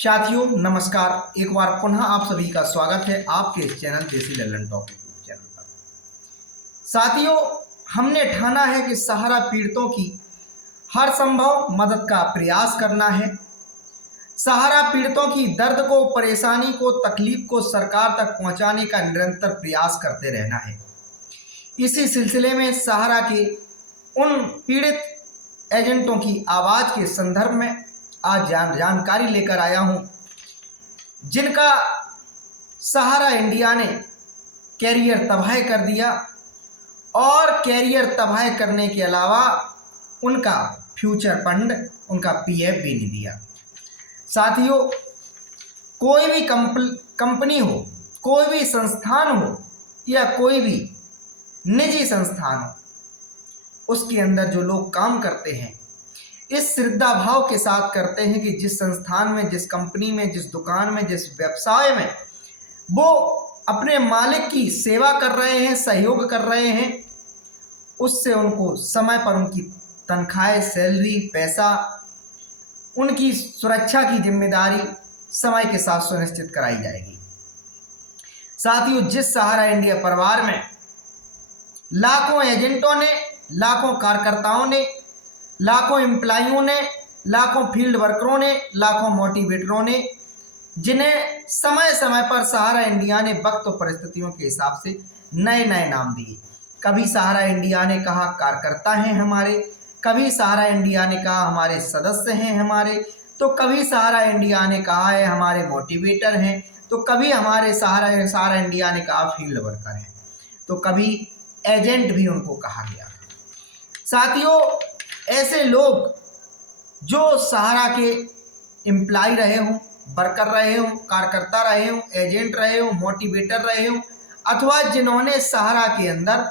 साथियों नमस्कार। एक बार पुनः आप सभी का स्वागत है आपके इस चैनल देसी लल्लन टॉप यूट्यूब चैनल पर। साथियों, हमने ठाना है कि सहारा पीड़ितों की हर संभव मदद का प्रयास करना है। सहारा पीड़ितों की दर्द को, परेशानी को, तकलीफ को सरकार तक पहुंचाने का निरंतर प्रयास करते रहना है। इसी सिलसिले में सहारा के उन पीड़ित एजेंटों की आवाज़ के संदर्भ में आज जानकारी लेकर आया हूं, जिनका सहारा इंडिया ने कैरियर तबाह कर दिया और कैरियर तबाह करने के अलावा उनका फ्यूचर फंड, उनका पीएफ भी नहीं दिया। साथियों, कोई भी कंपनी हो, कोई भी संस्थान हो या कोई भी निजी संस्थान हो, उसके अंदर जो लोग काम करते हैं इस श्रद्धा भाव के साथ करते हैं कि जिस संस्थान में, जिस कंपनी में, जिस दुकान में, जिस व्यवसाय में वो अपने मालिक की सेवा कर रहे हैं, सहयोग कर रहे हैं, उससे उनको समय पर उनकी तनख्वाह, सैलरी, पैसा, उनकी सुरक्षा की जिम्मेदारी समय के साथ सुनिश्चित कराई जाएगी। साथियों, जिस सहारा इंडिया परिवार में लाखों एजेंटों ने, लाखों कार्यकर्ताओं ने, लाखों एम्प्लॉइयों ने, लाखों फील्ड वर्करों ने, लाखों मोटिवेटरों ने, जिन्हें समय समय पर सहारा इंडिया ने वक्त और परिस्थितियों के हिसाब से नए नए नाम दिए। कभी सहारा इंडिया ने कहा कार्यकर्ता हैं हमारे, कभी सहारा इंडिया ने कहा हमारे सदस्य हैं हमारे, तो कभी सहारा इंडिया ने कहा है हमारे मोटिवेटर हैं, तो कभी हमारे सहारा इंडिया ने कहा फील्ड वर्कर हैं, तो कभी एजेंट भी उनको कहा गया। साथियों, ऐसे लोग जो सहारा के एम्प्लॉय रहे हों, वर्कर रहे हों, कार्यकर्ता रहे हों, एजेंट रहे हों, मोटिवेटर रहे हों, अथवा जिन्होंने सहारा के अंदर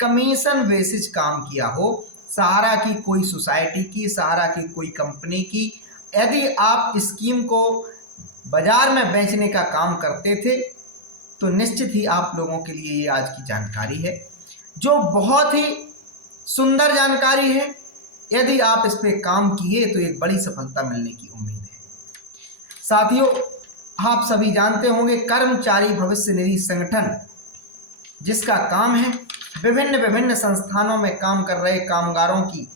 कमीशन बेसिस काम किया हो, सहारा की कोई सोसाइटी की, सहारा की कोई कंपनी की, यदि आप स्कीम को बाजार में बेचने का काम करते थे तो निश्चित ही आप लोगों के लिए ये आज की जानकारी है, जो बहुत ही सुंदर जानकारी है। यदि आप इस पे काम किए तो एक बड़ी सफलता मिलने की उम्मीद है। साथियों, आप सभी जानते होंगे कर्मचारी भविष्य निधि संगठन, जिसका काम है विभिन्न संस्थानों में काम कर रहे कामगारों की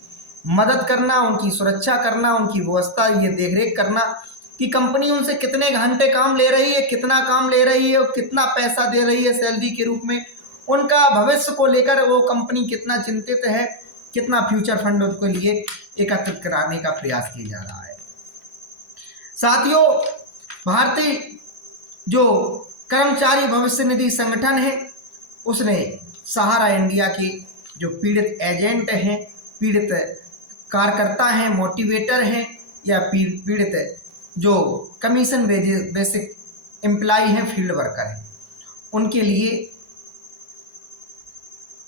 मदद करना, उनकी सुरक्षा करना, उनकी व्यवस्था, ये देखरेख करना कि कंपनी उनसे कितने घंटे काम ले रही है, कितना काम ले रही है और कितना पैसा दे रही है सैलरी के रूप में, उनका भविष्य को लेकर वो कंपनी कितना चिंतित है, कितना फ्यूचर फंड उनके लिए एकत्रित कराने का प्रयास किया जा रहा है। साथियों, भारतीय जो कर्मचारी भविष्य निधि संगठन है, उसने सहारा इंडिया के जो पीड़ित एजेंट हैं, पीड़ित कार्यकर्ता हैं, मोटिवेटर हैं या पीड़ित जो कमीशन बेसिक एम्प्लॉय हैं, फील्ड वर्कर हैं, उनके लिए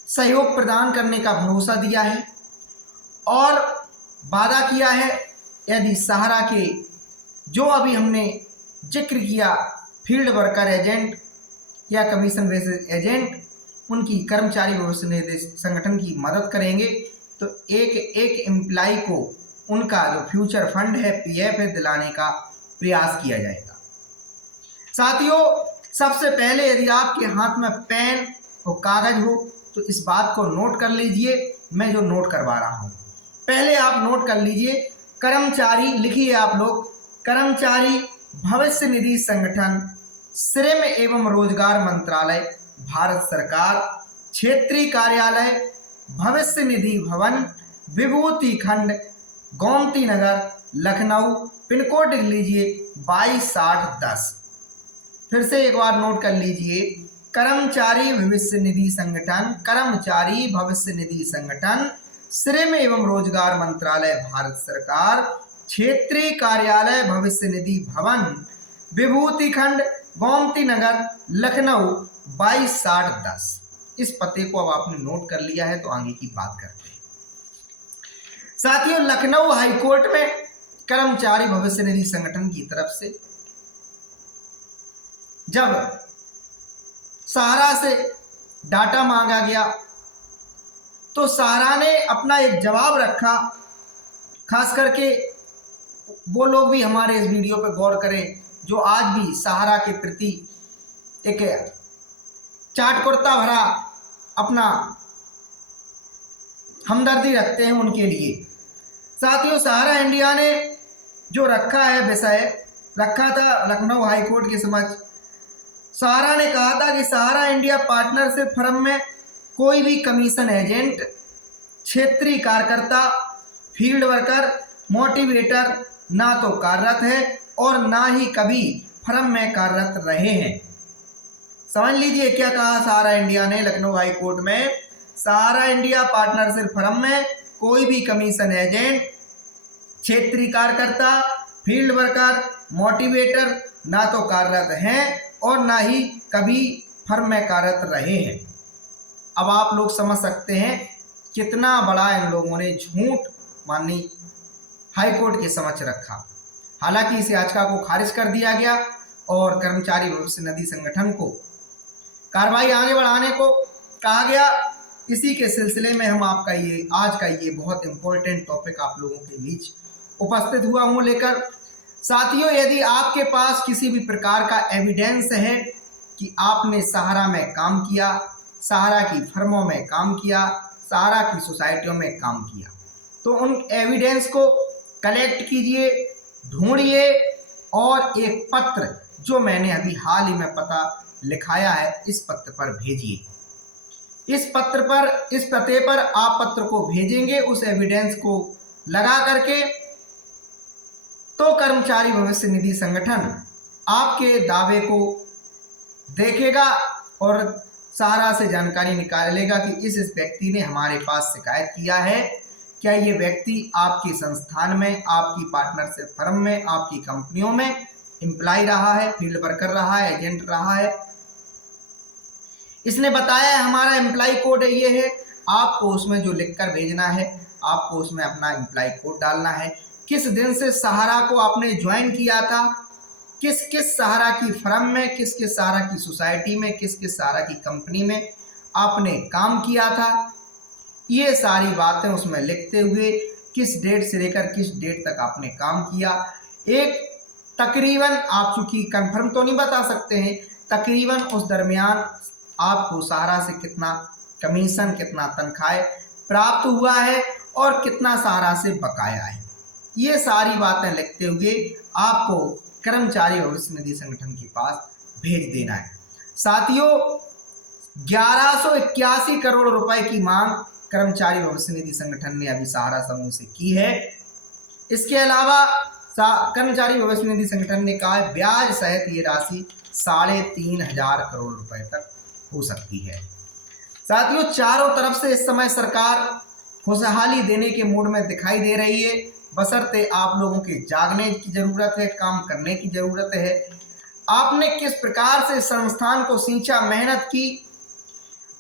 सहयोग प्रदान करने का भरोसा दिया है और वादा किया है, यदि सहारा के जो अभी हमने जिक्र किया फील्ड वर्कर एजेंट या कमीशन बेसिस एजेंट, उनकी कर्मचारी भविष्य निधि संगठन की मदद करेंगे तो एक एक एम्प्लॉय को उनका जो फ्यूचर फंड है, पीएफ है, दिलाने का प्रयास किया जाएगा। साथियों, सबसे पहले यदि आपके हाथ में पेन और कागज हो तो इस बात को नोट कर लीजिए, मैं जो नोट करवा रहा हूँ। पहले आप नोट कर लीजिए, कर्मचारी लिखिए आप लोग, कर्मचारी भविष्य निधि संगठन, श्रम एवं रोजगार मंत्रालय, भारत सरकार, क्षेत्रीय कार्यालय, भविष्य निधि भवन, विभूति खंड, गोमती नगर, लखनऊ, पिन कोड लिख लीजिए 226010। फिर से एक बार नोट कर लीजिए, कर्मचारी भविष्य निधि संगठन, कर्मचारी भविष्य निधि संगठन, श्रम एवं रोजगार मंत्रालय, भारत सरकार, क्षेत्रीय कार्यालय, भविष्य निधि भवन, विभूति खंड, गोमती नगर, लखनऊ 226010। इस पते को अब आपने नोट कर लिया है तो आगे की बात करते हैं। साथियों, लखनऊ हाईकोर्ट में कर्मचारी भविष्य निधि संगठन की तरफ से जब सहारा से डाटा मांगा गया तो सहारा ने अपना एक जवाब रखा, खास करके वो लोग भी हमारे इस वीडियो पर गौर करें जो आज भी सहारा के प्रति एक चाटकुर्ता भरा अपना हमदर्दी रखते हैं उनके लिए। साथियों, सहारा इंडिया ने जो रखा है विषय रखा था लखनऊ हाई कोर्ट के समक्ष, सहारा ने कहा था कि सहारा इंडिया पार्टनरशिप फर्म में कोई भी कमीशन एजेंट, क्षेत्रीय कार्यकर्ता, फील्ड वर्कर, मोटिवेटर ना तो कार्यरत है और ना ही कभी फर्म में कार्यरत रहे हैं। समझ लीजिए क्या कहा सहारा इंडिया ने लखनऊ हाई कोर्ट में। सहारा इंडिया पार्टनरशिप फर्म में कोई भी कमीशन एजेंट, क्षेत्रीय कार्यकर्ता, फील्ड वर्कर, मोटिवेटर ना तो कार्यरत हैं और ना ही कभी फर्म में कार्यरत रहे हैं। अब आप लोग समझ सकते हैं कितना बड़ा इन लोगों ने झूठ माननीय हाई कोर्ट के समक्ष रखा। हालांकि इस याचिका को खारिज कर दिया गया और कर्मचारी भविष्य निधि संगठन को कार्रवाई आगे बढ़ाने को कहा गया। इसी के सिलसिले में हम आपका ये आज का ये बहुत इम्पोर्टेंट टॉपिक आप लोगों के बीच उपस्थित हुआ हूँ लेकर। साथियों, यदि आपके पास किसी भी प्रकार का एविडेंस है कि आपने सहारा में काम किया, सहारा की फर्मों में काम किया, सहारा की सोसाइटियों में काम किया, तो उन एविडेंस को कलेक्ट कीजिए, ढूंढिए और एक पत्र जो मैंने अभी हाल ही में पता लिखाया है इस पत्र पर भेजिए। इस पते पर आप पत्र को भेजेंगे उस एविडेंस को लगा करके, तो कर्मचारी भविष्य निधि संगठन आपके दावे को देखेगा और सहारा से जानकारी निकालेगा कि इस व्यक्ति ने हमारे पास शिकायत किया है, क्या ये व्यक्ति आपके संस्थान में, आपकी पार्टनरशिप फर्म में, आपकी कंपनियों में एम्प्लॉय रहा है, फील्ड वर्कर रहा है, एजेंट रहा है। इसने बताया हमारा एम्प्लॉय कोड ये है, आपको उसमें जो लिखकर भेजना है, आपको उसमें अपना एम्प्लॉय कोड डालना है, किस दिन से सहारा को आपने ज्वाइन किया था, किस किस सहारा की फर्म में, किस किस सहारा की सोसाइटी में, किस किस सहारा की कंपनी में आपने काम किया था, ये सारी बातें उसमें लिखते हुए किस डेट से लेकर किस डेट तक आपने काम किया। एक तकरीबन, आप चूंकि कंफर्म तो नहीं बता सकते हैं, तकरीबन उस दरमियान आपको सहारा से कितना कमीशन, कितना तनख्वाह प्राप्त हुआ है और कितना सहारा से बकाया है, ये सारी बातें लिखते हुए आपको कर्मचारी भविष्य निधि संगठन के पास भेज देना है। साथियों, 1181 करोड़ रुपए की मांग कर्मचारी भविष्य निधि संगठन ने अभी सहारा समूह से की है। इसके अलावा कर्मचारी भविष्य निधि संगठन ने कहा है ब्याज सहित ये राशि 3,500 करोड़ रुपए तक हो सकती है। साथियों, चारों तरफ से इस समय सरकार खुशहाली देने के मूड में दिखाई दे रही है, बशर्ते आप लोगों के जागने की जरूरत है, काम करने की जरूरत है। आपने किस प्रकार से संस्थान को सींचा, मेहनत की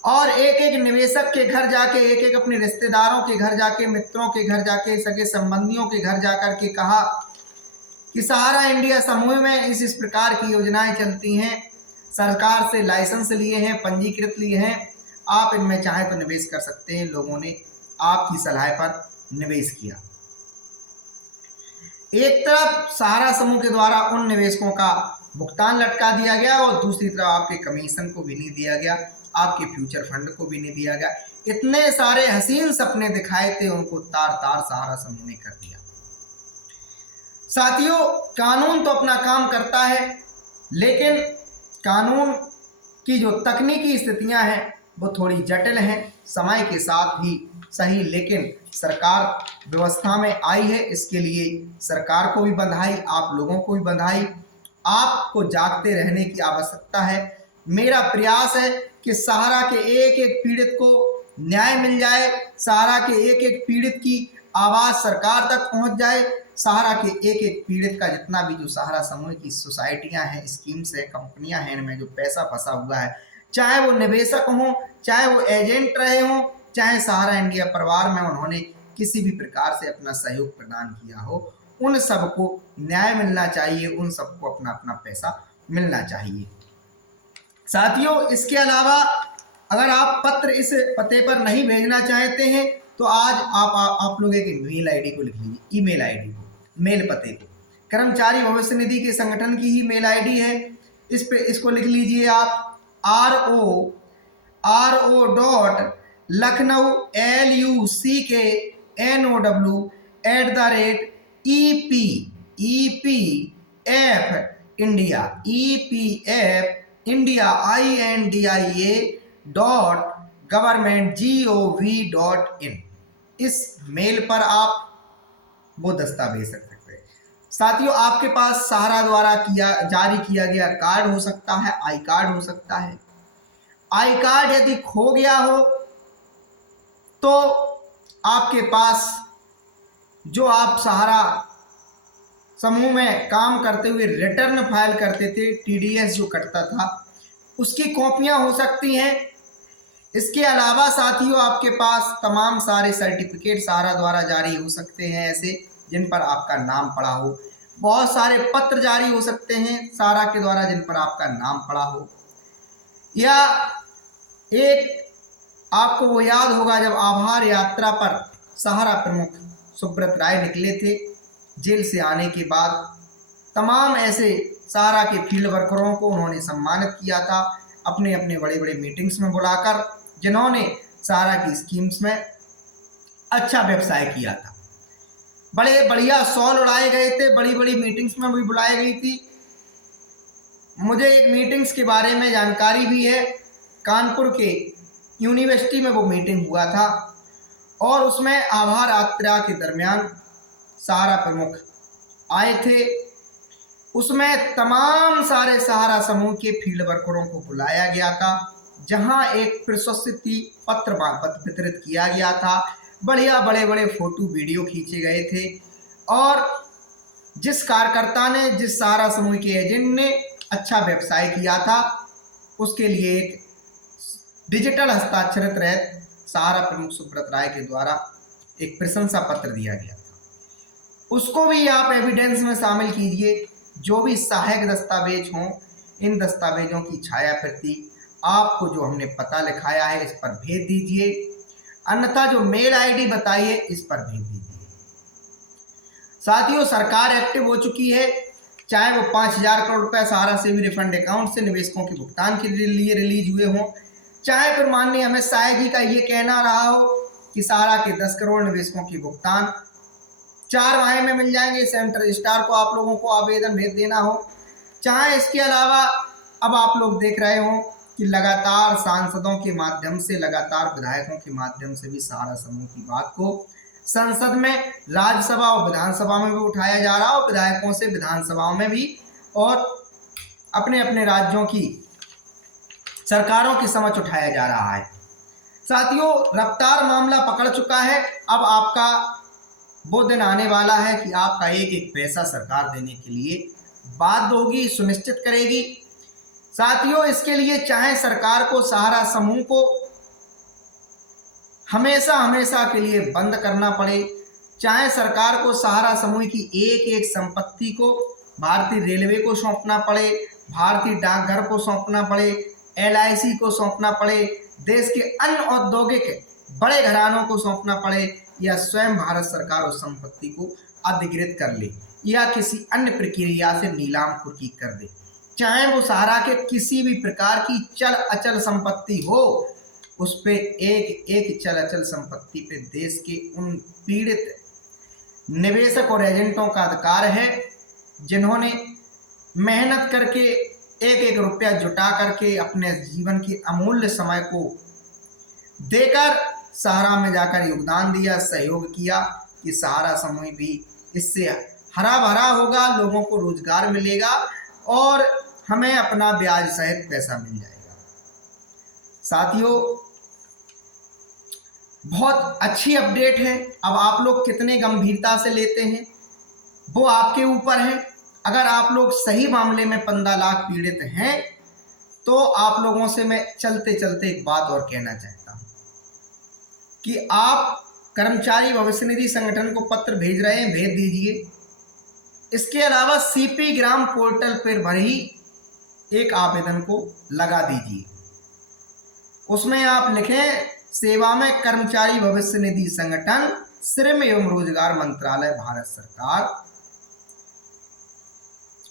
और एक एक निवेशक के घर जाके, एक एक अपने रिश्तेदारों के घर जाके, मित्रों के घर जाके, सगे संबंधियों के घर जाकर के कहा कि सहारा इंडिया समूह में इस प्रकार की योजनाएं चलती हैं, सरकार से लाइसेंस लिए हैं, पंजीकृत लिए हैं, आप इनमें चाहे तो निवेश कर सकते हैं। लोगों ने आपकी सलाह पर निवेश किया। एक तरफ सहारा समूह के द्वारा उन निवेशकों का भुगतान लटका दिया गया और दूसरी तरफ आपके कमीशन को भी नहीं दिया गया, आपके फ्यूचर फंड को भी नहीं दिया गया। इतने सारे हसीन सपने दिखाए थे, उनको तार तार सहारा समूह ने कर दिया। साथियों, कानून तो अपना काम करता है, लेकिन कानून की जो तकनीकी स्थितियां हैं वो थोड़ी जटिल हैं, समय के साथ ही सही, लेकिन सरकार व्यवस्था में आई है। इसके लिए सरकार को भी बधाई, आप लोगों को भी बधाई। आपको जागते रहने की आवश्यकता है। मेरा प्रयास है कि सहारा के एक एक पीड़ित को न्याय मिल जाए, सहारा के एक एक पीड़ित की आवाज़ सरकार तक पहुंच जाए, सहारा के एक एक पीड़ित का जितना भी जो सहारा समूह की सोसाइटियां हैं, स्कीम्स हैं, कंपनियां हैं, इनमें जो पैसा फंसा हुआ है, चाहे वो निवेशक हों, चाहे वो एजेंट रहे हों, चाहे सहारा इंडिया परिवार में उन्होंने किसी भी प्रकार से अपना सहयोग प्रदान किया हो, उन सबको न्याय मिलना चाहिए, उन सबको अपना अपना पैसा मिलना चाहिए। साथियों, इसके अलावा अगर आप पत्र इस पते पर नहीं भेजना चाहते हैं तो आज आप लोग एक मेल आईडी को लिख लीजिए, ईमेल आईडी को, मेल पते को कर्मचारी भविष्य निधि के संगठन की ही मेल आईडी है। इसको लिख लीजिए आप ROW@EPINdia इस मेल पर आप वो दस्तावेज रख सकते हैं। साथियों, आपके पास सहारा द्वारा जारी किया गया कार्ड हो सकता है, आई कार्ड हो सकता है। आई कार्ड यदि खो गया हो तो आपके पास जो आप सहारा समूह में काम करते हुए रिटर्न फाइल करते थे, TDS जो कटता था, उसकी कॉपियां हो सकती हैं। इसके अलावा साथियों, आपके पास तमाम सारे सर्टिफिकेट सहारा द्वारा जारी हो सकते हैं, ऐसे जिन पर आपका नाम पड़ा हो। बहुत सारे पत्र जारी हो सकते हैं सहारा के द्वारा जिन पर आपका नाम पड़ा हो। या एक आपको वो याद होगा जब आभार यात्रा पर सहारा प्रमुख सुब्रत राय निकले थे जेल से आने के बाद, तमाम ऐसे सहारा के फील्ड वर्करों को उन्होंने सम्मानित किया था अपने अपने बड़े बड़े मीटिंग्स में बुलाकर, जिन्होंने सहारा की स्कीम्स में अच्छा व्यवसाय किया था। बड़े बढ़िया शॉल उड़ाए गए थे, बड़ी बड़ी मीटिंग्स में भी बुलाई गई थी। मुझे एक मीटिंग्स के बारे में जानकारी भी है, कानपुर के यूनिवर्सिटी में वो मीटिंग हुआ था और उसमें आभार यात्रा के दरमियान सहारा प्रमुख आए थे। उसमें तमाम सारे सहारा समूह के फील्ड वर्करों को बुलाया गया था, जहां एक प्रशस्ति पत्र वितरित किया गया था। बढ़िया बड़े बड़े फोटो वीडियो खींचे गए थे और जिस कार्यकर्ता ने, जिस सहारा समूह के एजेंट ने अच्छा व्यवसाय किया था, उसके लिए एक डिजिटल हस्ताक्षरित रहित सहारा प्रमुख सुब्रत राय के द्वारा एक प्रशंसा पत्र दिया गया था। उसको भी आप एविडेंस में शामिल कीजिए। जो भी सहायक दस्तावेज हों, इन दस्तावेजों की छाया प्रति आपको जो हमने पता लिखाया है इस पर भेज दीजिए, अन्यथा जो मेल आईडी बताई है इस पर भेज दीजिए। साथियों, सरकार एक्टिव हो चुकी है, चाहे वो 5,000 करोड़ रुपए सहारा से भी रिफंड अकाउंट से निवेशकों के भुगतान के लिए रिलीज हुए हों, चाहे फिर माननीय अमित शाह जी का ये कहना रहा हो कि सहारा के 10 करोड़ निवेशकों की भुगतान 4 माह में मिल जाएंगे, सेंट्रल रजिस्ट्रार को आप लोगों को आवेदन भेज देना हो, चाहे इसके अलावा अब आप लोग देख रहे हो कि लगातार सांसदों के माध्यम से, लगातार विधायकों के माध्यम से भी सहारा समूह की बात को संसद में, राज्यसभा और विधानसभा में भी उठाया जा रहा हो, विधायकों से विधानसभाओं में भी और अपने अपने राज्यों की सरकारों के समक्ष उठाया जा रहा है। साथियों, रफ्तार मामला पकड़ चुका है। अब आपका वो दिन आने वाला है कि आपका एक एक पैसा सरकार देने के लिए बाध्य होगी, सुनिश्चित करेगी। साथियों, इसके लिए चाहे सरकार को सहारा समूह को हमेशा हमेशा के लिए बंद करना पड़े, चाहे सरकार को सहारा समूह की एक एक संपत्ति को भारतीय रेलवे को सौंपना पड़े, भारतीय डाकघर को सौंपना पड़े, LIC को सौंपना पड़े, देश के अन्य औद्योगिक बड़े घरानों को सौंपना पड़े, या स्वयं भारत सरकार उस संपत्ति को अधिकृत कर ले या किसी अन्य प्रक्रिया से नीलाम कुर्की कर दे, चाहे वो सहारा के किसी भी प्रकार की चल अचल संपत्ति हो, उस पे एक एक चल अचल संपत्ति पे देश के उन पीड़ित निवेशक और एजेंटों का अधिकार है जिन्होंने मेहनत करके एक एक रुपया जुटा करके अपने जीवन के अमूल्य समय को देकर सहारा में जाकर योगदान दिया, सहयोग किया कि सहारा समूह भी इससे हरा भरा होगा, लोगों को रोजगार मिलेगा और हमें अपना ब्याज सहित पैसा मिल जाएगा। साथियों, बहुत अच्छी अपडेट है। अब आप लोग कितने गंभीरता से लेते हैं वो आपके ऊपर है। अगर आप लोग सही मामले में 15 लाख पीड़ित हैं तो आप लोगों से मैं चलते चलते एक बात और कहना चाहता हूं कि आप कर्मचारी भविष्य निधि संगठन को पत्र भेज रहे हैं, भेज दीजिए। इसके अलावा CP ग्राम पोर्टल पर भी एक आवेदन को लगा दीजिए। उसमें आप लिखें सेवा में कर्मचारी भविष्य निधि संगठन, श्रम एवं रोजगार मंत्रालय, भारत सरकार,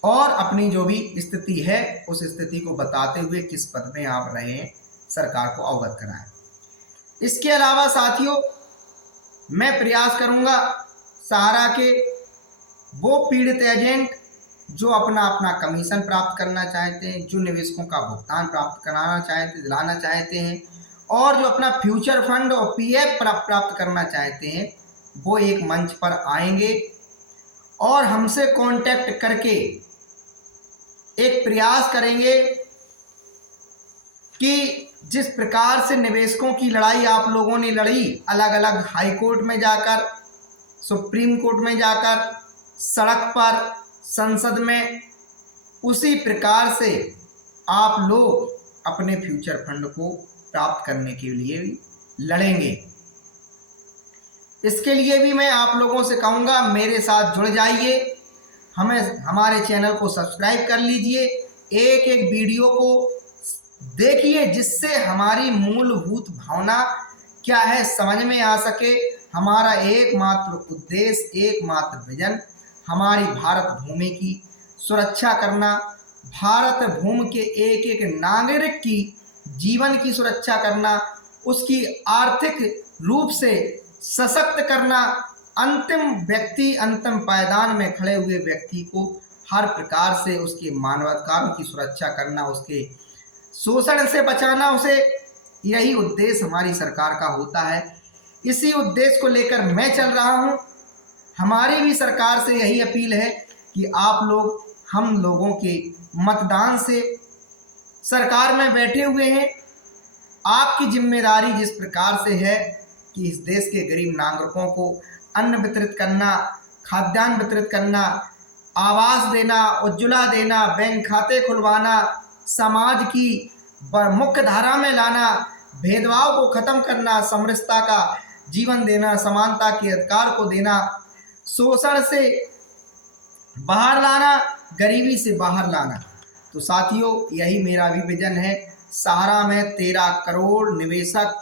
और अपनी जो भी स्थिति है उस स्थिति को बताते हुए किस पद में आप रहे हैं सरकार को अवगत कराएं। इसके अलावा साथियों, मैं प्रयास करूंगा सहारा के वो पीड़ित एजेंट जो अपना अपना कमीशन प्राप्त करना चाहते हैं, जो निवेशकों का भुगतान प्राप्त कराना चाहते दिलाना चाहते हैं और जो अपना फ्यूचर फंड और पीएफ प्राप्त करना चाहते हैं, वो एक मंच पर आएंगे और हमसे कांटेक्ट करके एक प्रयास करेंगे कि जिस प्रकार से निवेशकों की लड़ाई आप लोगों ने लड़ी, अलग अलग हाई कोर्ट में जाकर, सुप्रीम कोर्ट में जाकर, सड़क पर, संसद में, उसी प्रकार से आप लोग अपने फ्यूचर फंड को प्राप्त करने के लिए लड़ेंगे। इसके लिए भी मैं आप लोगों से कहूँगा मेरे साथ जुड़ जाइए, हमारे चैनल को सब्सक्राइब कर लीजिए, एक एक वीडियो को देखिए जिससे हमारी मूलभूत भावना क्या है समझ में आ सके। हमारा एकमात्र उद्देश्य, एकमात्र विजन हमारी भारत भूमि की सुरक्षा करना, भारत भूमि के एक एक नागरिक की जीवन की सुरक्षा करना, उसकी आर्थिक रूप से सशक्त करना, अंतिम व्यक्ति, अंतिम पायदान में खड़े हुए व्यक्ति को हर प्रकार से उसके मानवाधिकारों की सुरक्षा करना, उसके शोषण से बचाना उसे, यही उद्देश्य हमारी सरकार का होता है। इसी उद्देश्य को लेकर मैं चल रहा हूँ। हमारी भी सरकार से यही अपील है कि आप लोग हम लोगों के मतदान से सरकार में बैठे हुए हैं, आपकी जिम्मेदारी जिस प्रकार से है कि इस देश के गरीब नागरिकों को अन्न वितरित करना, खाद्यान्न वितरित करना, आवास देना, उज्ज्वला देना, बैंक खाते खुलवाना, समाज की मुख्य धारा में लाना, भेदभाव को खत्म करना, समरसता का जीवन देना, समानता के अधिकार को देना, शोषण से बाहर लाना, गरीबी से बाहर लाना। तो साथियों, यही मेरा भी विजन है। सहारा में 13 करोड़ निवेशक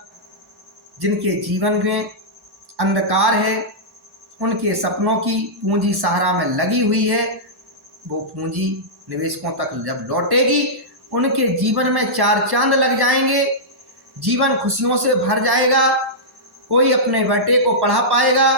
जिनके जीवन में अंधकार है, उनके सपनों की पूंजी सहारा में लगी हुई है, वो पूंजी निवेशकों तक जब लौटेगी उनके जीवन में 4 चांद लग जाएंगे, जीवन खुशियों से भर जाएगा। कोई अपने बेटे को पढ़ा पाएगा,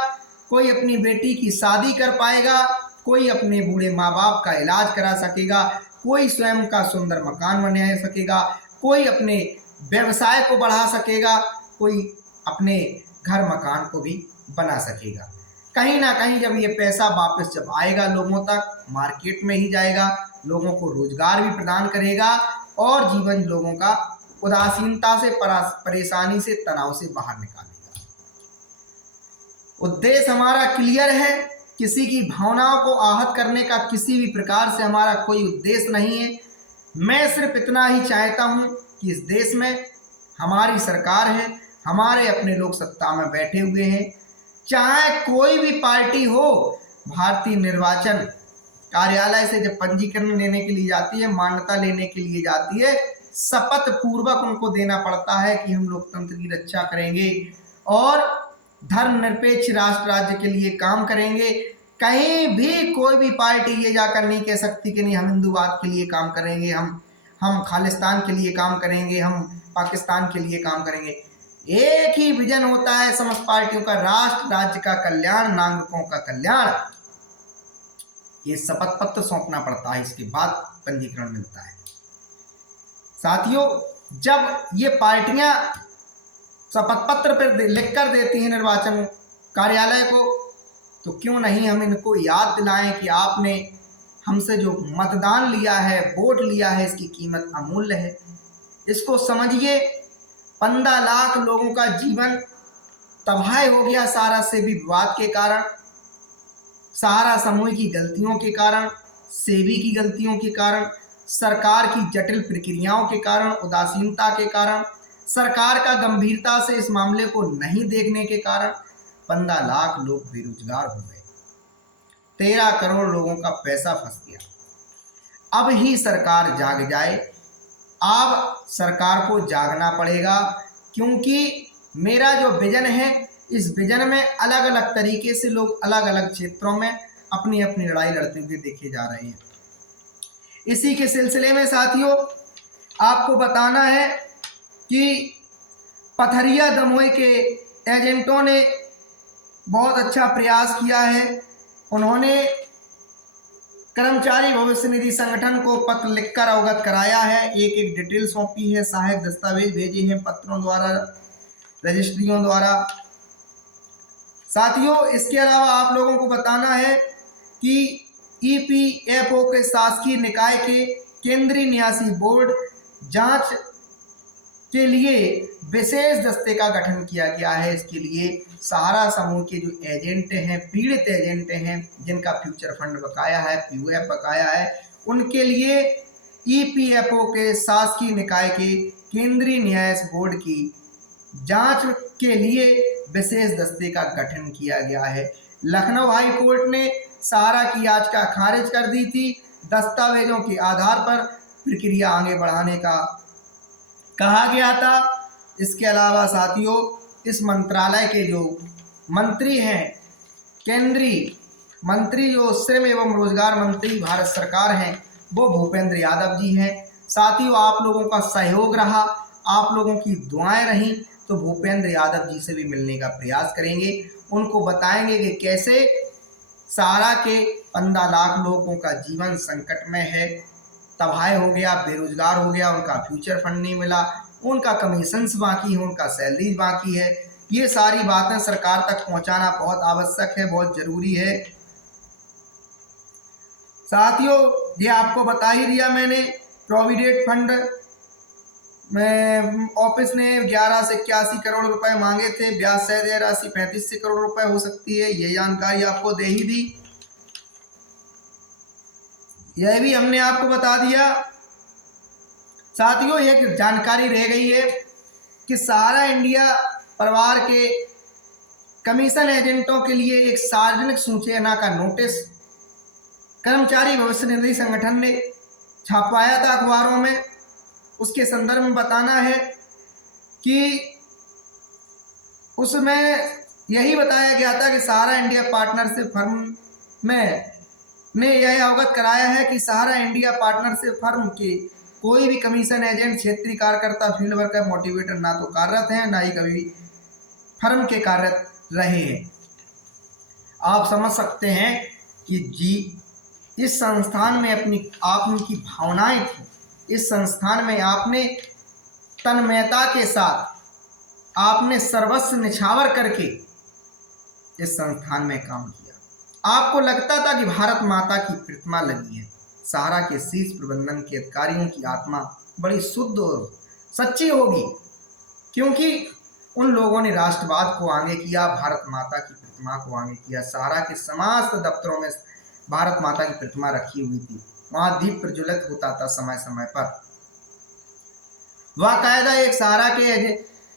कोई अपनी बेटी की शादी कर पाएगा, कोई अपने बूढ़े माँ बाप का इलाज करा सकेगा, कोई स्वयं का सुंदर मकान बना सकेगा, कोई अपने व्यवसाय को बढ़ा सकेगा, कोई अपने घर मकान को भी बना सकेगा। कहीं ना कहीं जब ये पैसा वापस जब आएगा लोगों तक, मार्केट में ही जाएगा, लोगों को रोजगार भी प्रदान करेगा और जीवन लोगों का उदासीनता से, परेशानी से, तनाव से बाहर निकालेगा। उद्देश्य हमारा क्लियर है, किसी की भावनाओं को आहत करने का किसी भी प्रकार से हमारा कोई उद्देश्य नहीं है। मैं सिर्फ इतना ही चाहता हूँ कि इस देश में हमारी सरकार है, हमारे अपने लोग सत्ता में बैठे हुए हैं, चाहे कोई भी पार्टी हो, भारतीय निर्वाचन कार्यालय से जब पंजीकरण लेने के लिए जाती है, मान्यता लेने के लिए जाती है, शपथ पूर्वक उनको देना पड़ता है कि हम लोकतंत्र की रक्षा करेंगे और धर्मनिरपेक्ष राष्ट्र राज्य के लिए काम करेंगे। कहीं भी कोई भी पार्टी ये जाकर नहीं कह सकती कि नहीं हम हिंदूवाद के लिए काम करेंगे, हम खालिस्तान के लिए काम करेंगे, हम पाकिस्तान के लिए काम करेंगे। एक ही विजन होता है समस्त पार्टियों का, राष्ट्र राज्य का कल्याण, नागरिकों का कल्याण। ये शपथ पत्र सौंपना पड़ता है, इसके बाद पंजीकरण मिलता है। साथियों, जब ये पार्टियां शपथ पत्र पर लिख कर देती हैं निर्वाचन कार्यालय को, तो क्यों नहीं हम इनको याद दिलाएं कि आपने हमसे जो मतदान लिया है, वोट लिया है, इसकी कीमत अमूल्य है। इसको समझिए। 15 लाख लोगों का जीवन तबाह हो गया सहारा से भी विवाद के कारण, सहारा समूह की गलतियों के कारण, सेबी की गलतियों के कारण, सरकार की जटिल प्रक्रियाओं के कारण, उदासीनता के कारण, सरकार का गंभीरता से इस मामले को नहीं देखने के कारण 15 लाख लोग बेरोजगार हो गए, 13 करोड़ लोगों का पैसा फंस गया। अब ही सरकार जाग जाए, अब सरकार को जागना पड़ेगा, क्योंकि मेरा जो विजन है, इस विजन में अलग अलग तरीके से लोग अलग अलग क्षेत्रों में अपनी अपनी लड़ाई लड़ते हुए देखे जा रहे हैं। इसी के सिलसिले में साथियों आपको बताना है कि पथरिया दमोई के एजेंटों ने बहुत अच्छा प्रयास किया है। उन्होंने कर्मचारी भविष्य निधि संगठन को पत्र लिखकर अवगत कराया है, एक एक डिटेल सौंपी है, सहायक दस्तावेज भेजे हैं पत्रों द्वारा, रजिस्ट्रियों द्वारा। साथियों इसके अलावा आप लोगों को बताना है कि ईपीएफओ के शासकीय निकाय के केंद्रीय न्यासी बोर्ड जांच के लिए विशेष दस्ते का गठन किया गया है। इसके लिए सहारा समूह के जो एजेंट हैं, पीड़ित एजेंट हैं, जिनका फ्यूचर फंड बकाया है, पीओएफ बकाया है, उनके लिए ईपीएफओ के शासकीय निकाय के केंद्रीय न्यास बोर्ड की जांच के लिए विशेष दस्ते का गठन किया गया है। लखनऊ हाई कोर्ट ने सहारा की याचिका खारिज कर दी थी। दस्तावेजों के आधार पर प्रक्रिया आगे बढ़ाने का कहा गया था। इसके अलावा साथियों इस मंत्रालय के जो मंत्री हैं, केंद्रीय मंत्री जो श्रम एवं रोजगार मंत्री भारत सरकार हैं, वो भूपेंद्र यादव जी हैं। साथियों आप लोगों का सहयोग रहा, आप लोगों की दुआएं रहीं, तो भूपेंद्र यादव जी से भी मिलने का प्रयास करेंगे। उनको बताएंगे कि कैसे सहारा के 15 लाख लोगों का जीवन संकट में है, तबाह हो गया, बेरोजगार हो गया, उनका फ्यूचर फंड नहीं मिला, उनका कमीशंस बाकी है, उनका सैलरी बाकी है। ये सारी बातें सरकार तक पहुंचाना बहुत आवश्यक है, बहुत ज़रूरी है। साथियों ये आपको बता ही दिया मैंने, प्रोविडेंट फंड में ऑफिस ने 11 से 81 करोड़ रुपए मांगे थे, ब्याज सह राशि 35 से करोड़ रुपए हो सकती है, ये जानकारी आपको दे ही दी। यह भी हमने आपको बता दिया। साथियों एक जानकारी रह गई है कि सहारा इंडिया परिवार के कमीशन एजेंटों के लिए एक सार्वजनिक सूचना का नोटिस कर्मचारी भविष्य निधि संगठन ने छापवाया था अखबारों में। उसके संदर्भ में बताना है कि उसमें यही बताया गया था कि सहारा इंडिया पार्टनरशिप फर्म में ने यह अवगत कराया है कि सहारा इंडिया पार्टनरशिप फर्म के कोई भी कमीशन एजेंट, क्षेत्रीय कार्यकर्ता, फील्ड वर्कर, मोटिवेटर ना तो कार्यरत हैं, ना ही कभी फर्म के कार्यरत रहे हैं। आप समझ सकते हैं कि जी इस संस्थान में आपकी भावनाएं थी, इस संस्थान में आपने तन्मयता के साथ आपने सर्वस्व निछावर करके इस संस्थान में काम किया। आपको लगता था कि भारत माता की प्रतिमा लगी है। सहारा के शीर्ष प्रबंधन के अधिकारियों की आत्मा बड़ी शुद्ध और सच्ची होगी, क्योंकि उन लोगों ने राष्ट्रवाद को आगे किया, भारत माता की प्रतिमा को आगे किया। सहारा के समस्त दफ्तरों में भारत माता की प्रतिमा रखी हुई थी, वहां दीप प्रज्वलित होता था समय समय पर। बाकायदा एक सहारा के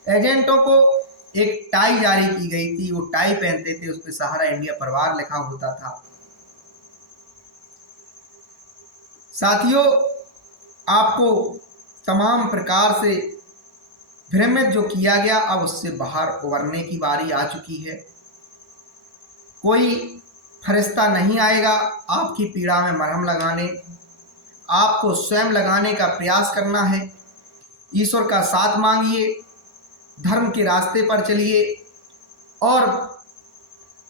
एजेंटों को एक टाई जारी की गई थी, वो टाई पहनते थे, उस पर सहारा इंडिया परिवार लिखा होता था। साथियों आपको तमाम प्रकार से भ्रमित जो किया गया, अब उससे बाहर उबरने की बारी आ चुकी है। कोई फरिश्ता नहीं आएगा आपकी पीड़ा में मरहम लगाने, आपको स्वयं लगाने का प्रयास करना है। ईश्वर का साथ मांगिए, धर्म के रास्ते पर चलिए, और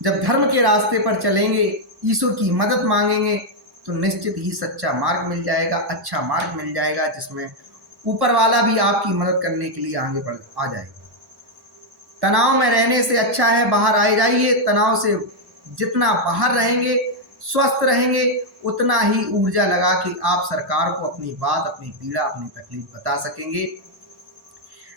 जब धर्म के रास्ते पर चलेंगे, ईश्वर की मदद मांगेंगे, तो निश्चित ही सच्चा मार्ग मिल जाएगा, अच्छा मार्ग मिल जाएगा, जिसमें ऊपर वाला भी आपकी मदद करने के लिए आगे आ जाएगा। तनाव में रहने से अच्छा है बाहर आ जाइए। तनाव से जितना बाहर रहेंगे, स्वस्थ रहेंगे, उतना ही ऊर्जा लगा के आप सरकार को अपनी बात, अपनी पीड़ा, अपनी तकलीफ बता सकेंगे।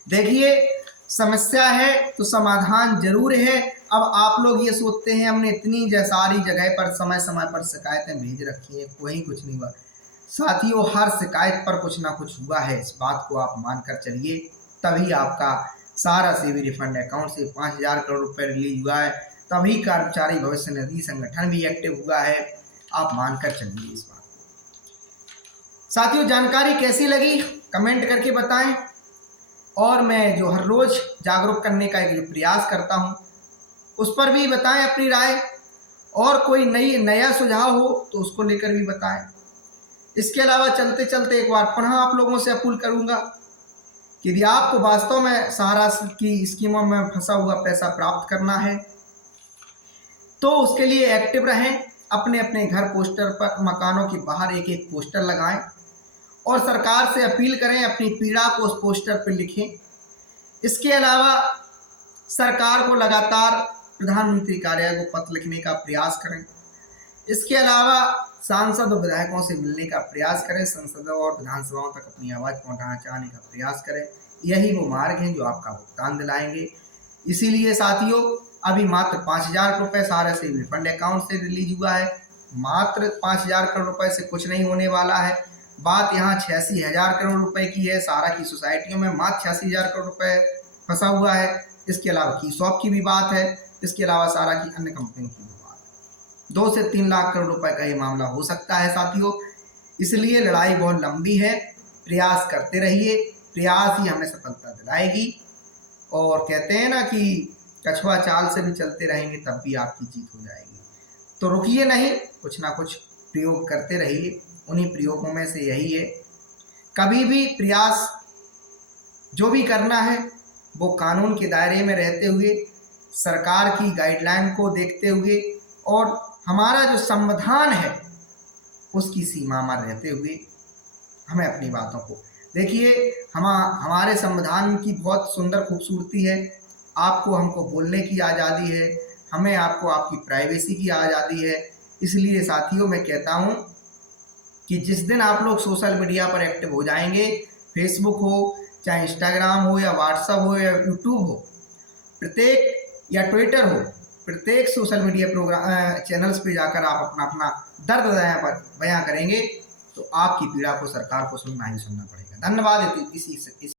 देखिए समस्या है तो समाधान जरूर है। अब आप लोग ये सोचते हैं हमने इतनी सारी जगह पर समय समय पर शिकायतें भेज रखी हैं, कोई कुछ नहीं हुआ। साथियों हर शिकायत पर कुछ ना कुछ हुआ है, इस बात को आप मानकर चलिए, तभी आपका सहारा सेवी रिफंड अकाउंट से 5000 करोड़ रुपए रिलीज हुआ है, तभी कर्मचारी भविष्य निधि संगठन भी एक्टिव हुआ है। आप मानकर चलिए इस बात को। साथियों जानकारी कैसी लगी कमेंट करके बताएं, और मैं जो हर रोज जागरूक करने का एक प्रयास करता हूं उस पर भी बताएं अपनी राय, और कोई नया सुझाव हो तो उसको लेकर भी बताएं। इसके अलावा चलते चलते एक बार पुनः आप लोगों से अपील करूंगा कि यदि आपको वास्तव में सहारा की स्कीमों में फंसा हुआ पैसा प्राप्त करना है तो उसके लिए एक्टिव रहें। अपने अपने घर पोस्टर पर, मकानों के बाहर एक एक पोस्टर लगाएं और सरकार से अपील करें, अपनी पीड़ा को उस पोस्टर पर लिखें। इसके अलावा सरकार को लगातार प्रधानमंत्री कार्यालय को पत्र लिखने का प्रयास करें। इसके अलावा सांसद और विधायकों से मिलने का प्रयास करें, संसदों और विधानसभाओं तक अपनी आवाज़ पहुंचाने का प्रयास करें। यही वो मार्ग हैं जो आपका भुगतान दिलाएंगे। इसीलिए साथियों, अभी मात्र 5,000 रुपये सहारा से रिफंड अकाउंट से रिलीज हुआ है। मात्र 5,000 करोड़ रुपए से कुछ नहीं होने वाला है। बात यहाँ 86,000 करोड़ रुपए की है। सहारा की सोसाइटियों में मात्र 86,000 करोड़ रुपए फंसा हुआ है। इसके अलावा कीसॉप की भी बात है। इसके अलावा सहारा की अन्य कंपनियों की भी बात है। 2 से 3 लाख करोड़ रुपए का ये मामला हो सकता है साथियों। इसलिए लड़ाई बहुत लंबी है। प्रयास करते रहिए, प्रयास ही हमें सफलता दिलाएगी। और कहते हैं ना कि कछुआ चाल से भी चलते रहेंगे तब भी आपकी जीत हो जाएगी। तो रुकिए नहीं, कुछ ना कुछ प्रयोग करते रहिए। उन्हीं प्रयोगों में से यही है, कभी भी प्रयास जो भी करना है वो कानून के दायरे में रहते हुए, सरकार की गाइडलाइन को देखते हुए और हमारा जो संविधान है उसकी सीमा में रहते हुए हमें अपनी बातों को देखिए। हमारे संविधान की बहुत सुंदर खूबसूरती है। आपको हमको बोलने की आज़ादी है, हमें आपको आपकी प्राइवेसी की आज़ादी है। इसलिए साथियों, मैं कहता हूँ कि जिस दिन आप लोग सोशल मीडिया पर एक्टिव हो जाएंगे, फेसबुक हो, चाहे इंस्टाग्राम हो या व्हाट्सएप हो या यूट्यूब हो, प्रत्येक या ट्विटर हो, प्रत्येक सोशल मीडिया प्रोग्राम चैनल्स पे जाकर आप अपना अपना दर्द बयां करेंगे तो आपकी पीड़ा को सरकार को सुनना ही सुनना पड़ेगा। धन्यवाद। इसी